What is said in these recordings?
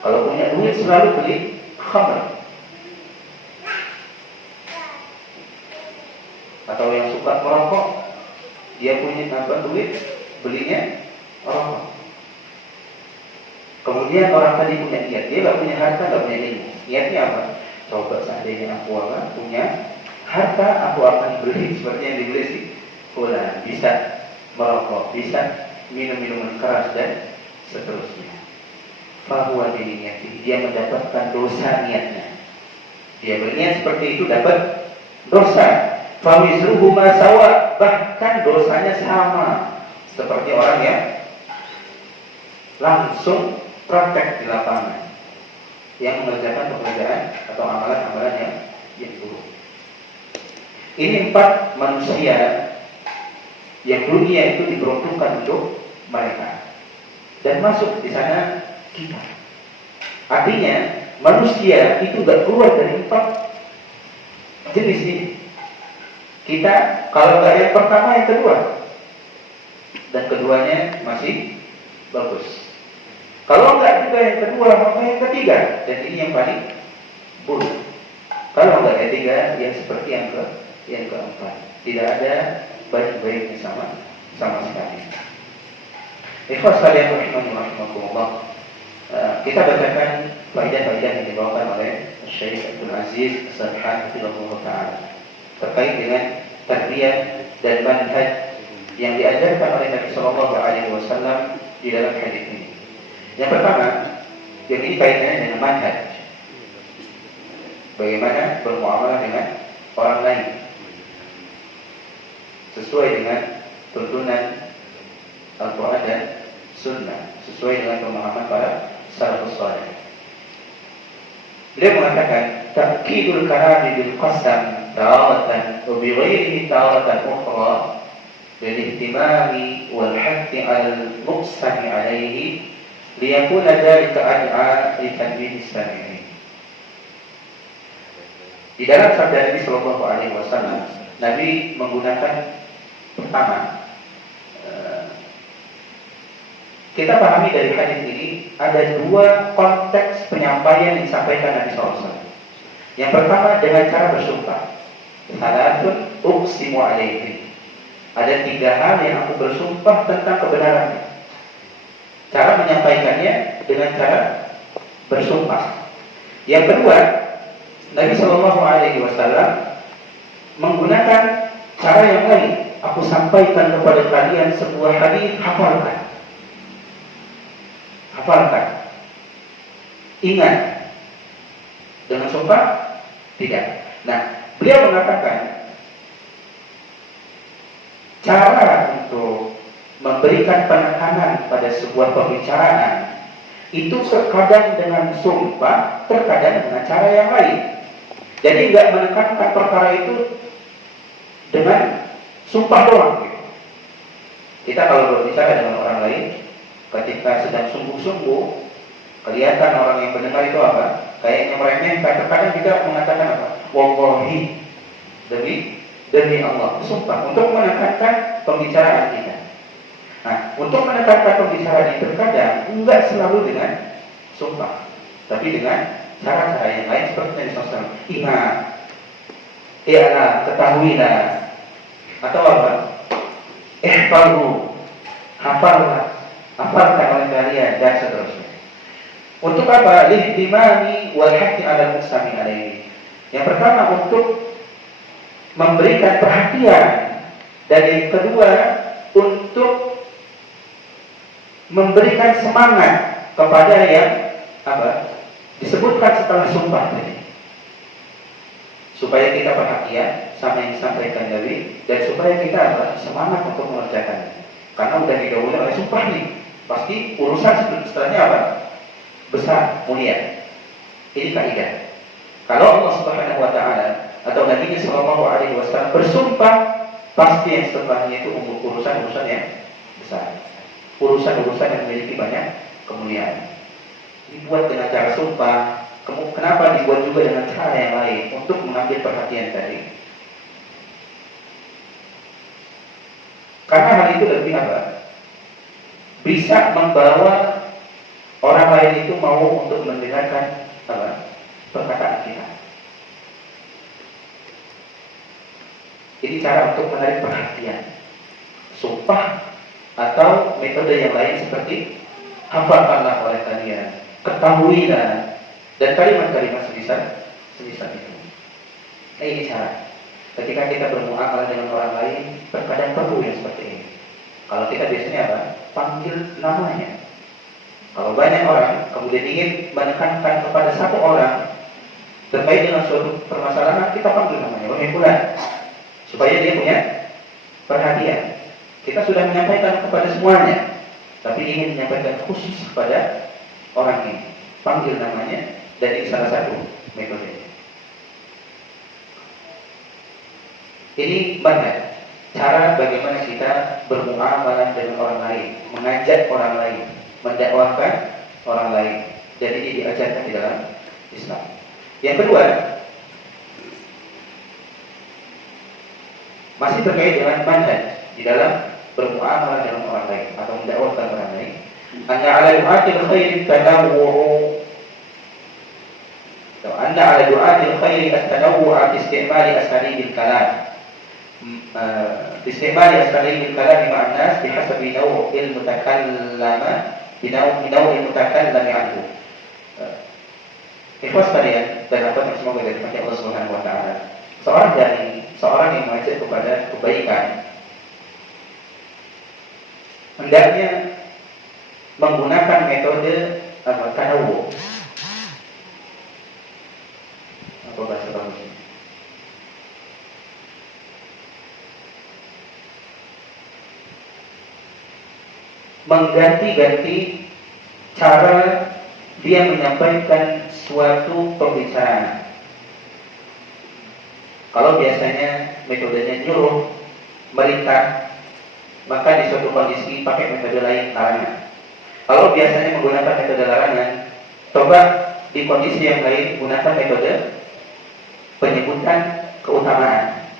Kalau punya duit selalu beli khamr. Atau yang suka merokok, dia punya duit, belinya rokok. Kemudian orang tadi punya niat, dia gak punya harta, gak punya ilmu. Niatnya apa? Coba seandainya aku punya harta, aku akan beli seperti yang dibeli si fulan, bisa merokok, bisa minum minuman keras dan seterusnya. Fahuwa biniyati, dia mendapatkan dosa niatnya. Dia berniat seperti itu dapat dosa. Fawizruhu ma sawa, bahkan dosanya sama seperti orang yang langsung praktek di lapangan, yang mengerjakan pekerjaan atau amalan-amalan yang buruk. Ini 4 manusia yang dunia itu diperuntukkan untuk mereka, dan masuk di sana kita. Artinya manusia itu gak keluar dari 4 jenis ini. Kita kalau nggak yang pertama, yang kedua, dan keduanya masih bagus. Kalau nggak juga yang kedua, maka yang ketiga, dan ini yang paling buruk. Kalau nggak yang ketiga, yang seperti yang keempat, tidak ada baik-baiknya sama sekali. Ikhwas sekalian rahimakumullah, kita bacakan faedah-faedah yang dibawakan oleh Syekh Abdul Aziz As-Sabhan Ta'ala terkait dengan tarbiyah dan manhaj yang diajarkan oleh Nabi Sallallahu Alaihi Wasallam di dalam hadis ini. Yang pertama, yang ini kaitannya dengan manhaj, bagaimana bermuamalah dengan orang lain sesuai dengan tuntunan Al-Quran dan Sunnah, sesuai dengan pemahaman para salafus saleh. Beliau mengatakan, ta'kidul kalami bil qasam ta'awatan wa bi ghairihi ta'awatan ukhra bil ihtimami wal hathi al muqsami alaihi liyakuna dhalika ad'a li tanbih sami'in. Di dalam sabda Nabi Sallallahu Alaihi Wasallam, Nabi menggunakan pertama, kita pahami dari hadis ini ada 2 konteks penyampaian yang disampaikan Nabi SAW. Yang pertama dengan cara bersumpah. Salatun uqsimu alaihi. Ada 3 hal yang aku bersumpah tentang kebenarannya. Cara menyampaikannya dengan cara bersumpah. Yang kedua, Nabi Shallallahu Alaihi Wasallam menggunakan cara yang lain. Aku sampaikan kepada kalian sebuah hadis, hafalkan. Hafalkan. Ingat. Dengan sumpah? Tidak. Nah, beliau mengatakan cara untuk memberikan penekanan pada sebuah pembicaraan itu terkadang dengan sumpah, terkadang dengan cara yang lain. Jadi nggak menekankan perkara itu dengan sumpah doang. Kita kalau berbicara dengan orang lain, ketika sedang sungguh-sungguh, kelihatan orang yang mendengar itu apa? Kayaknya meremehkan. Terkadang kita mengatakan apa? Wallahi, demi Allah, sumpah untuk menekankan pembicaraan kita. Nah, untuk menekankan pembicaraan itu terkadang enggak selalu dengan sumpah, tapi dengan cara-cara yang lain seperti yang disebutkan. Ingat, ialah, ketahuilah, atau apa? Ihfazu, hafallah, hafalkan oleh kalian, dan seterusnya. Untuk apa? Lihtimami wal haqqi 'ala al-mustami alaihi. Yang pertama untuk memberikan perhatian, dan yang kedua untuk memberikan semangat kepada yang apa? Disebutkan setelah sumpah tadi. Supaya kita perhatian sama yang disampaikan Nabi, dan supaya kita apa? Semangat untuk mengerjakannya. Karena udah didahului oleh sumpah nih. Pasti urusan setelahnya apa? Besar, mulia. Ini kaidah. Kalau Allah Subhanahu wa taala atau Nabi Sallallahu Alaihi Wasallam bersumpah, pasti yang setelahnya itu urusan-urusan yang besar. Urusan-urusan yang memiliki banyak kemuliaan. Dibuat dengan cara sumpah. Kenapa dibuat juga dengan cara yang lain? Untuk mengambil perhatian tadi. Karena hal itu lebih apa? Bisa membawa orang lain itu mau untuk mendengarkan perkataan kita. Ini cara untuk menarik perhatian. Sumpah atau metode yang lain seperti hafalkanlah oleh kalian, ketahuilah, dan kalimat-kalimat semisal itu. Nah, ini cara. Ketika kita bermuamalah dengan orang lain, terkadang perlu yang seperti ini. Kalau kita biasanya panggil namanya. Kalau banyak orang kemudian ingin menekankan kepada satu orang terkait dengan suatu permasalahan, kita panggil namanya, wahai fulan, supaya dia punya perhatian. Kita sudah menyampaikan kepada semuanya, tapi ingin menyampaikan khusus kepada orang ini, panggil namanya, dan ini salah satu metode. Ini banyak cara bagaimana kita bermuamalah dengan orang lain, mengajak orang lain, mendakwahkan orang lain, dan ini diajarkan di dalam Islam. Yang kedua, masih terkait dengan manhaj di dalam bermuamalah dengan orang lain atau mendakwahkan orang lain. Anna 'ala du'atil khairi tanawwu'. Anna 'ala du'atil khairi at-tanawwu' fi istimali asalibil kalam. Istimali asalibil kalam ma'an nas bihasabi naw'il mutakallama binaw'il mutakallami anhu. Ikhwas sekalian dan apa yang semoga dirahmati Allah Subhanahu wa taala. Seorang yang mengajak kepada kebaikan hendaknya menggunakan metode tanawu. Apa bahasa bagusnya? Mengganti-ganti cara dia menyampaikan suatu pembicaraan. Kalau biasanya metodenya nyuruh, merintah, maka di suatu kondisi pakai metode lain, larangan. Kalau biasanya menggunakan metode larangan, coba di kondisi yang lain gunakan metode penyebutan keutamaan.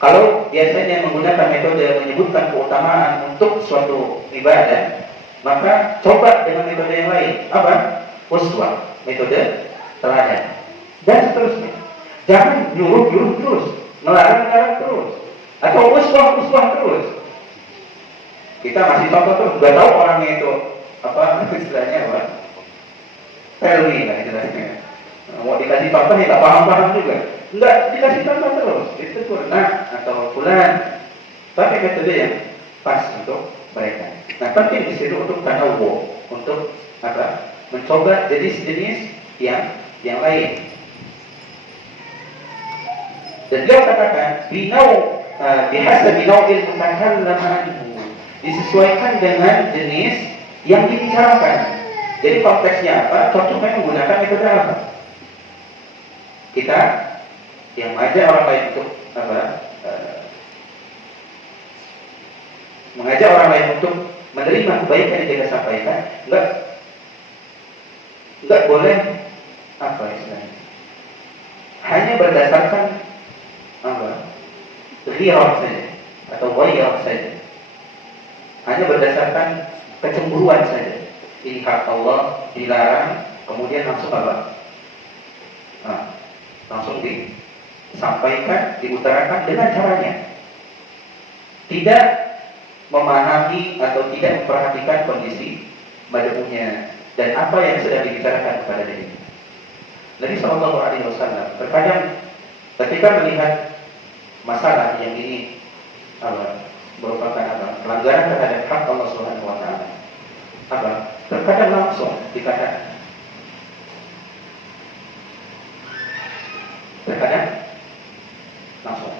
Kalau biasanya menggunakan metode menyebutkan keutamaan untuk suatu ibadah, maka coba dengan metode yang lain. Apa? Uswah, metode teladan, dan seterusnya. Jangan nyuruh terus, melarang terus, atau uswah terus. Kita masih contoh terus, nggak tahu orangnya itu istilahnya apa? Tell me lah istilahnya. Mau dikasih contoh ya nggak paham juga. Nggak dikasih contoh terus, itu pernah atau bulan. Tapi metode yang pas untuk mereka. Nah, penting di situ untuk tanawu, untuk mencoba jenis-jenis yang lain. Dan dia katakan bihasabi naw'il mutakallam anhu, disesuaikan dengan jenis yang dibicarakan. Jadi konteksnya apa? Contohnya menggunakan metode apa? Kita yang mengajak orang lain untuk mengajak orang lain untuk menerima kebaikan yang kita sampaikan, enggak boleh istilahnya hanya berdasarkan ghirah saja atau ghairah saja, hanya berdasarkan kecemburuan saja. Ini hak Allah, dilarang, kemudian langsung langsung disampaikan, diutarakan dengan caranya, tidak memahami atau tidak memperhatikan kondisi mad'unya dan apa yang sedang dibicarakan kepada dirinya. Nabi Shallallahu Alaihi Wasallam terkadang ketika melihat masalah yang ini merupakan pelanggaran terhadap hak Allah Subhanahu Wa Taala, terkadang langsung dikatakan, terkadang langsung.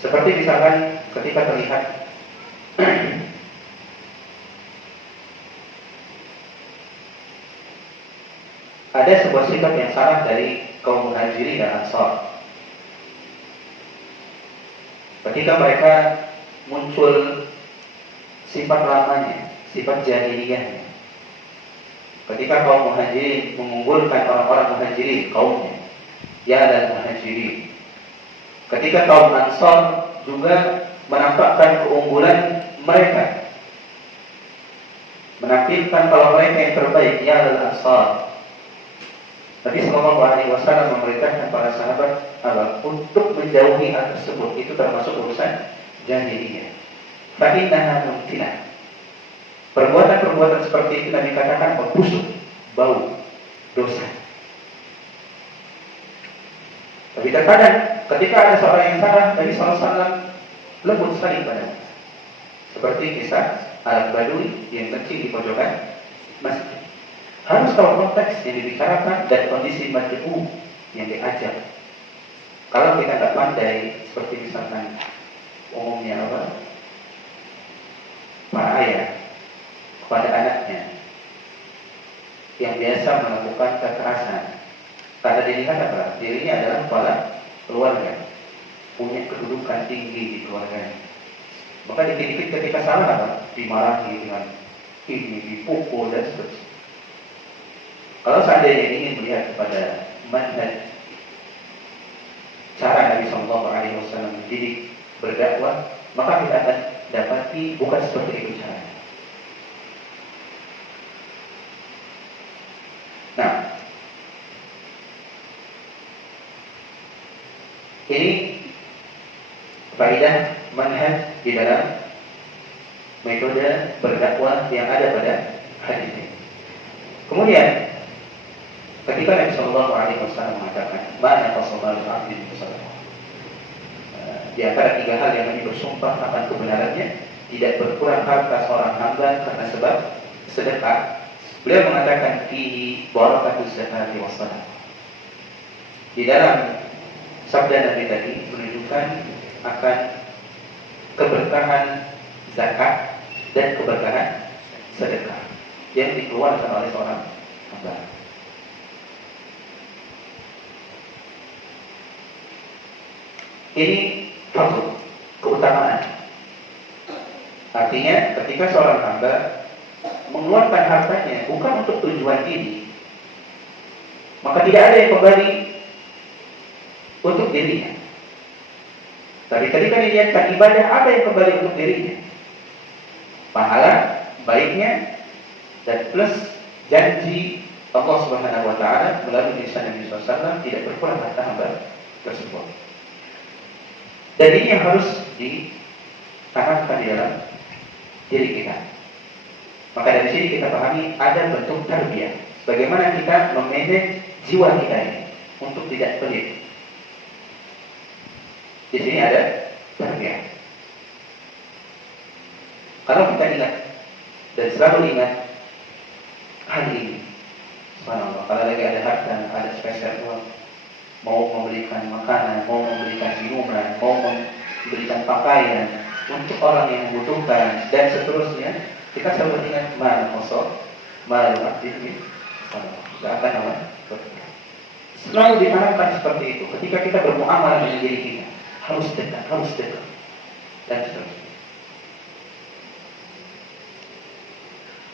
Seperti misalkan ketika terlihat ada sebuah sikap yang salah dari kaum Muhajirin dan Ansar. Ketika mereka muncul sifat lamanya, sifat jahiliyahnya. Ketika kaum Muhajirin mengunggulkan orang-orang Muhajirin, kaumnya, ya dan Muhajirin. Ketika kaum Ansar juga menampakkan keunggulan mereka, menampilkan kalau mereka yang terbaik ya al-ansar. Nabi Sallallahu Alaihi Wasallam memerintahkan para sahabat untuk menjauhi hal tersebut. Itu termasuk urusan jahiliyah. Fa innaha muntinah. Perbuatan-perbuatan seperti itu Nabi katakan membusuk, bau, dosa. Tapi terkadang ketika ada seorang yang salah, Nabi SAW lembut sekali padanya. Seperti kisah Arab Badui yang kecil di pojokan masjid. Harus tahu konteks yang dibicarakan dan kondisi majmu yang diajak. Kalau kita nggak pandai, seperti misalkan umumnya para ayah kepada anaknya yang biasa melakukan kekerasan, karena dilihat dirinya adalah kepala keluarga, punya kedudukan tinggi di keluarganya. Maka dikit-dikit ketika salah dimarahi dengan ini, dipukul dan seterusnya. Kalau seandainya ingin melihat kepada manhaj cara Nabi Sallallahu Alaihi Wasallam mendidik berdakwah, maka kita akan dapati bukan seperti itu caranya. Nah, ini faedah manhaj di dalam metode berdakwah yang ada pada hadis ini. Kemudian ketika Nabi Sallallahu Alaihi Wasallam mengatakan, "Mana qasamal abdi bersedekah?" Di antara tiga hal yang Nabi bersumpah akan kebenarannya, tidak berkurang harta seorang hamba karena sebab sedekah. Beliau mengatakan, "Fihi barakatuz zakati was sadaqah." Di dalam sabda Nabi tadi menunjukkan akan keberkahan zakat dan keberkahan sedekah yang dikeluarkan oleh seorang hamba. Ini fadl, keutamaan. Artinya ketika seorang hamba mengeluarkan hartanya bukan untuk tujuan diri, maka tidak ada yang kembali untuk dirinya. Tapi ketika dilihatkan ibadah, apa yang kembali untuk dirinya? Pahala, baiknya, dan plus janji Allah Subhanahu Wa Taala melalui lisan Nabi SAW tidak berkurang harta hamba tersebut. Dan ini yang harus ditanamkan di dalam diri kita. Maka dari sini kita pahami ada bentuk tarbiyah. Bagaimana kita memanage jiwa kita ini untuk tidak pelit. Di sini ada tarbiyah. Kalau kita ingat dan selalu ingat hal ini, subhanallah, kalau lagi ada harta, ada spesial uang, mau memberikan makanan, mau memberikan minuman, mau memberikan pakaian untuk orang yang membutuhkan dan seterusnya, kita selalu ingat mal kosong, mal aktif ini, tidak akan apa? Selalu ditanamkan seperti itu. Ketika kita bermuamalah dengan diri kita, harus dekat, dan seterusnya.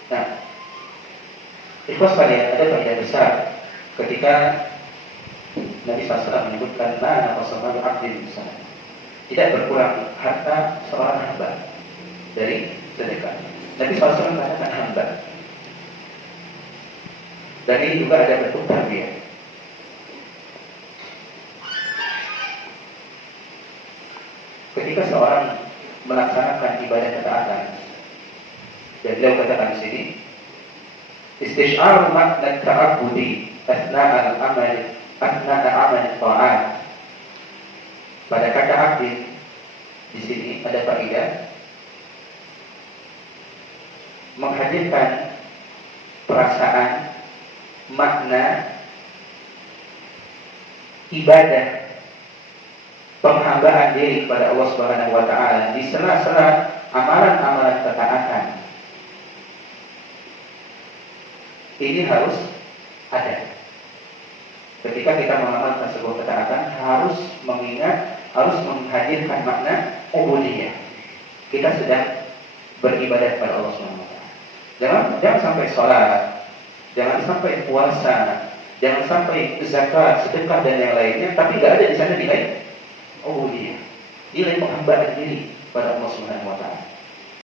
Nah, ikhwas sekalian, ada faedah besar ketika Nabi SAW menyebutkan mana qasamal abdi besar. Tidak berkurang harta seorang hamba dari sedekah. Nabi SAW mengatakan hamba. Dan ini juga ada bentuk tarbiyah. Ketika seorang melaksanakan ibadah ketaatan, dan beliau katakan di sini, istish'ar makna ta'abbudi asna'a al-amal ta'at. Pada kata abdi di sini ada faedah menghadirkan perasaan makna ibadah penghambaan diri kepada Allah Subhanahu wa taala di sela-sela amalan-amalan ketaatan. Ini harus ada. Ketika kita mengamalkan sebuah ketaatan, harus mengingat, harus menghadirkan makna ubudiyah. Kita sedang beribadah kepada Allah Subhanahu wa taala. Jangan sampai sholat, jangan sampai puasa, jangan sampai zakat, sedekah dan yang lainnya, tapi tidak ada di sana nilai ubudiyah, nilai penghambaan diri kepada Allah Subhanahu wa taala.